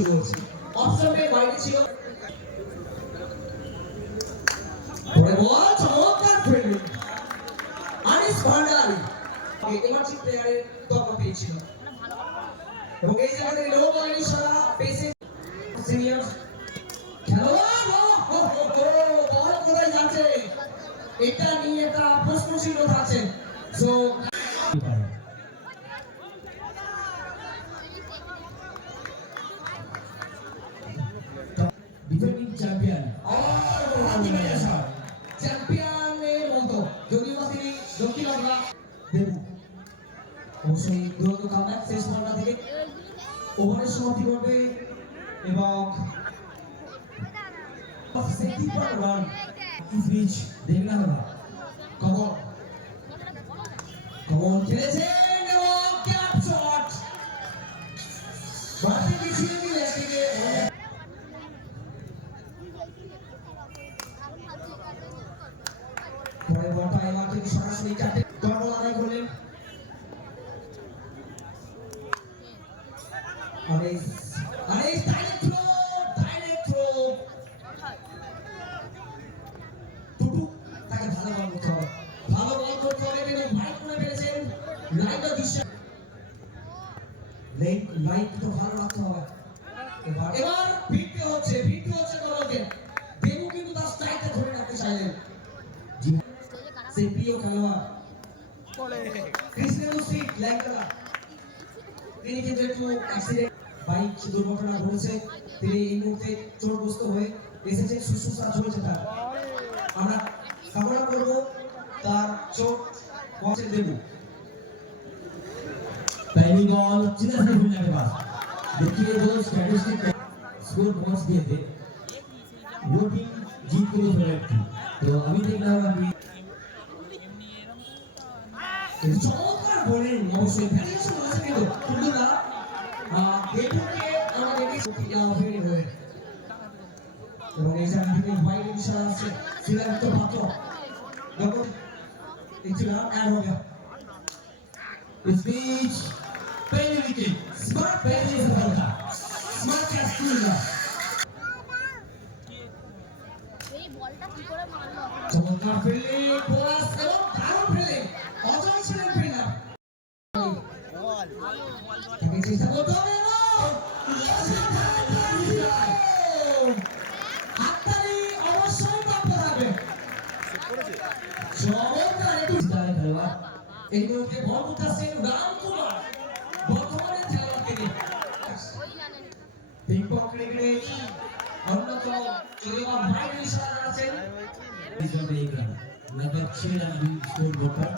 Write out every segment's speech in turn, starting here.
শুরু হচ্ছে। অপশনের বাইরে ছিল পরে বল চমৎকার ফিল্ডিং আনিস ভান্ডারী এমার্জিং প্লেয়ারের তকমা পেয়েছিল এবং এই জায়গাতে লো বলের ইশারা পেসে সিনিয়র খেলোয়াড় বল কোথায় যাচ্ছে এটা নিয়ে একটা প্রশ্ন চিহ্ন থাকছে। সো ডিফেন্ডিং চ্যাম্পিয়ন চ্যাম্পিয়নের মতো যদিও তিনি দক্ষিণ আফ্রিকা দেবু অবশ্যই দ্রুত কামব্যাক শেষ বলটা থেকে ওভারের সমাপ্তি করবে এবং সেন্টিপার রান ইস রিচ দেখনা হবে কমন খেলেছেন এবং ক্যাপ শট বাতি পিছিয়ে দিলে থেকে পরে বলটা এবার থেকে সরাসরি কাটে কর্নার আদায় করলেন আনিস ডাইরেক্ট থ্রো টুটু তাকে ভালো বল করতে হবে কিন্তু ভাই করে পেরেছেন লাইনটা দিশা লাইট তো ভালো রাখতে হবে এবার ভিড়তে হচ্ছে দলকে দেবু কিন্তু তার স্ট্রাইকটা ধরে রাখতে চাইলেন সেই প্রিয় খেলোয়াড় কৃষ্ণেন্দু সিং ল্যাংকালা তিনি কিন্তু একটু অ্যাক্সিডেন্ট বাইক দুর্ঘটনা ঘটেছে তিনি এই মুহূর্তে চোটগ্রস্ত হয়ে এসেছেন শুশ্রূষা চলছে তার আমরা কামনা করবো তার চোট পৌঁছে দেব पहली बॉल सीधा से फील्डर के पास देखिए जो स्टैटिस्टिक स्कोर पहुंच दिए थे वो टीम जीत के लिए फेवरेट थी तो अभी देखना होगा कि চমৎকার বোলিং অবশ্যই ভ্যারিয়েশন আছে কিন্তু না দেবুকে আমাদের দেখি অফেরি হয়ে এবং এই জায়গা থেকে বাইরে ইশারা আছে সিদ্ধান্ত পাত্র দেখো ইচ্ছা অ্যাড हो गया इस बीच पहली विकेट स्मार्ट पहली सफलता स्मार्ट कैच किया এই বলটা কি করে মারলো চমৎকার ফিল্ডিং বোলার এবং দারুণ ফিল্ডিং অজয় ছিলেন ফিল্ডার বল তাকে চেষ্টা করতে হবে হাততালি অবশ্যই প্রাপ্ত হবে চমৎকার একটু দাঁড়িয়ে খেলোয়াড় এই মুহূর্তে বল উঠাচ্ছেন রামকুমার বর্তমানে খেলোয়াড় তিনি পিং পং ক্রিকেট অন্যতম খেলোয়াড় ভাইয়ের ইশারা আছেন रिजल्ट एक रन लगभग 6 रन भी स्कोर बोर्ड पर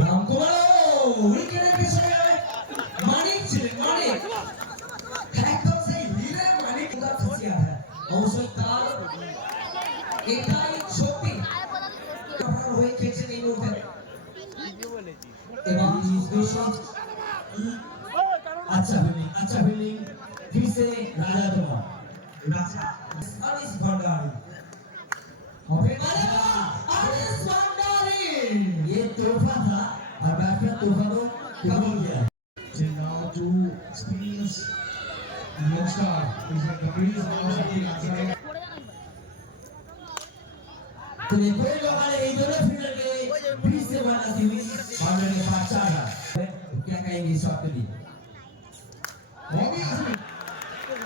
रामकुमार विकेट के समय मानिक ছিলেন মানিক একদম সেই লীলা মানিক উদার ফিসিয়া है অবশ্যই তার এটাই শক্তি আপনার হয়ে খেলছেন এই মুহূর্তে এবং अच्छा फील्डिंग फिर से राजा तुम्हारा राजा अनिस भंडारी अनिस भंडारी ये तोहफा था और बैट्समैन तोहफा को कबूल किया now to experience youngster is at the crease of the outside तो ये कोई लोग आए ये दोनों फील्डर के बीच से बना थी बाउंड्री के पास 4 रन क्या कहेंगे इस शॉट के लिए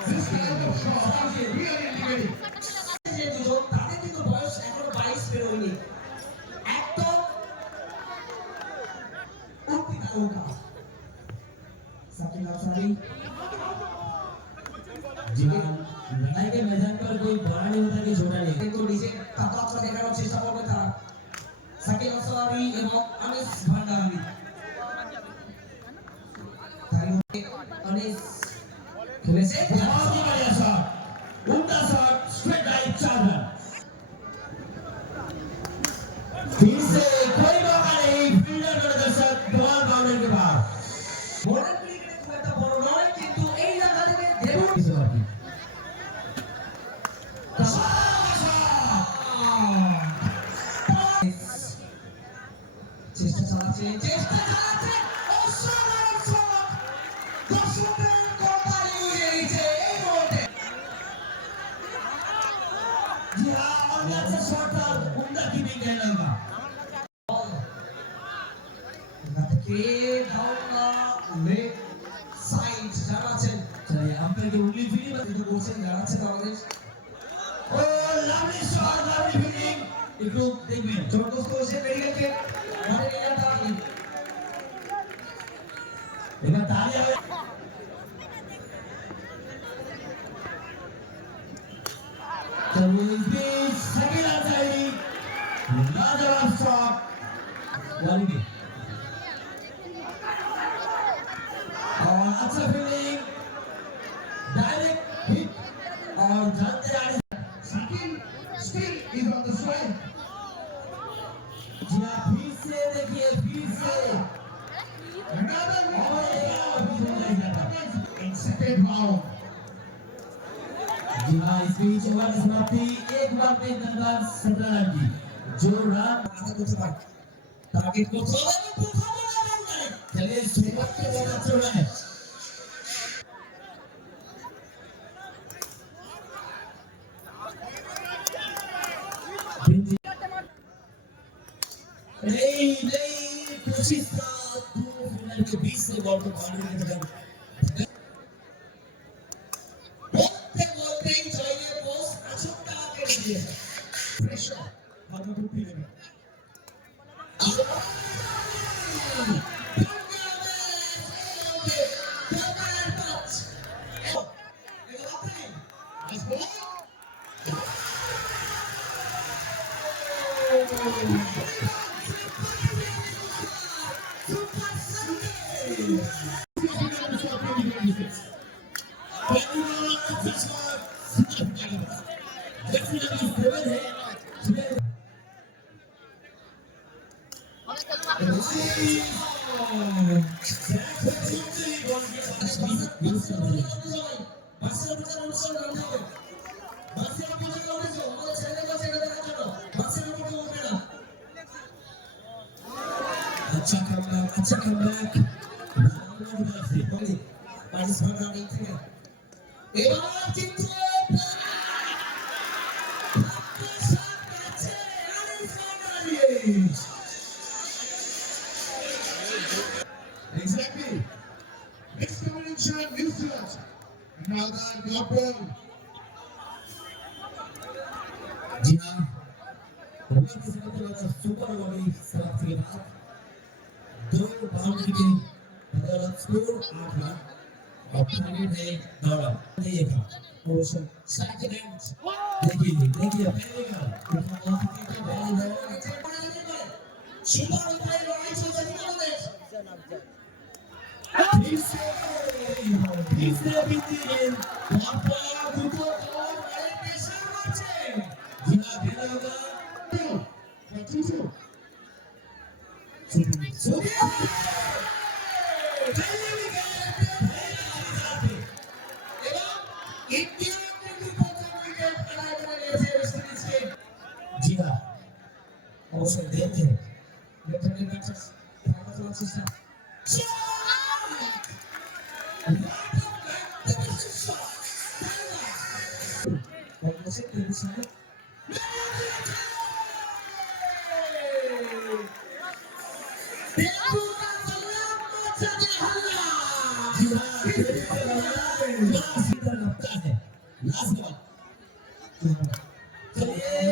this kind of shot is really intimidating যে দুজন তাদের কিন্তু বয়স এখনো 22 পেরোয়নি একদম উঠতি নৌকা সাকিব আনসারি जीवन लड़ाई के मैदान पर कोई बड़ा नहीं होता कि छोटा नहीं तो नीचे ताकत দেখানোর চেষ্টা করবে তারা সাকিব আনসারি এবং আনিস ভান্ডারী তাই আনিস खेलेছে बहुत ही बढ़िया शॉट उल्टा शॉट स्ट्रेट राइट 4 रन फिर से कोई मौका नहीं फील्डर का दर्शक बॉल बाउंड्री के बाहर मॉडर्न क्रिकेट খুব একটা বড় নয় কিন্তু এই জায়গা থেকে দেবু চেষ্টা চালাচ্ছে অসাধারণ শট लगातार उम्दा कीपिंग रहेगा के डाउन लेग साइड जाना चाहिए चलिए अंपायर के उंगली फ्री में जो कोचिंग जाना चाहिए আমাদের ও লাভলি শট লাভলি ফিল্ডিং একটু দেখবেন জবরদস্ত হচ্ছে মেডিকেল কে মানে এটা তাড়ি এবার তাড়ি হবে चलिए इस सेकंड आउट लाजवाब शॉट वाली और अच्छा फील्डिंग डायरेक्ट हिट और जानते आ रहे skill skill is on the strike जी आप फिर से देखिए फिर से इन सेकंड राउंड जी हाँ इस बीच ओवर की समाप्ति एक बार में दरबार 17 रन की जो रन टारगेट को चलिए सुपर के बहुत अच्छा रहा है नहीं कोशिश का दो फिल्डर के बीच से बॉल को बाउंड्री की तरफ बोलते चाहिए बॉस अचूकता के लिए प्रेशर और वो भी लगे अच्छा कमबैक पार्टिसिपेंट आ गई थी এবার কিন্তু Exactly. Next combination, New Zealand. Another drop ball. जी हाँ रोहित के समय पर सुपर ओवर की समाप्ति के बाद दो बाउंड्री के बदौलत स्कोर 8 रन और टारगेट है 9 रन नहीं है पोजीशन सेकंड देखिए पहले का सुपर ओवर लड़ाई चल रही है फिर से बीतीन बापा दुको और बड़े प्रेशर मारছে जिना खेला होगा जी हाँ अवसर देते हैं लेफ्टिनेंट बैट्समैन फाइनल सिस्टम चलिए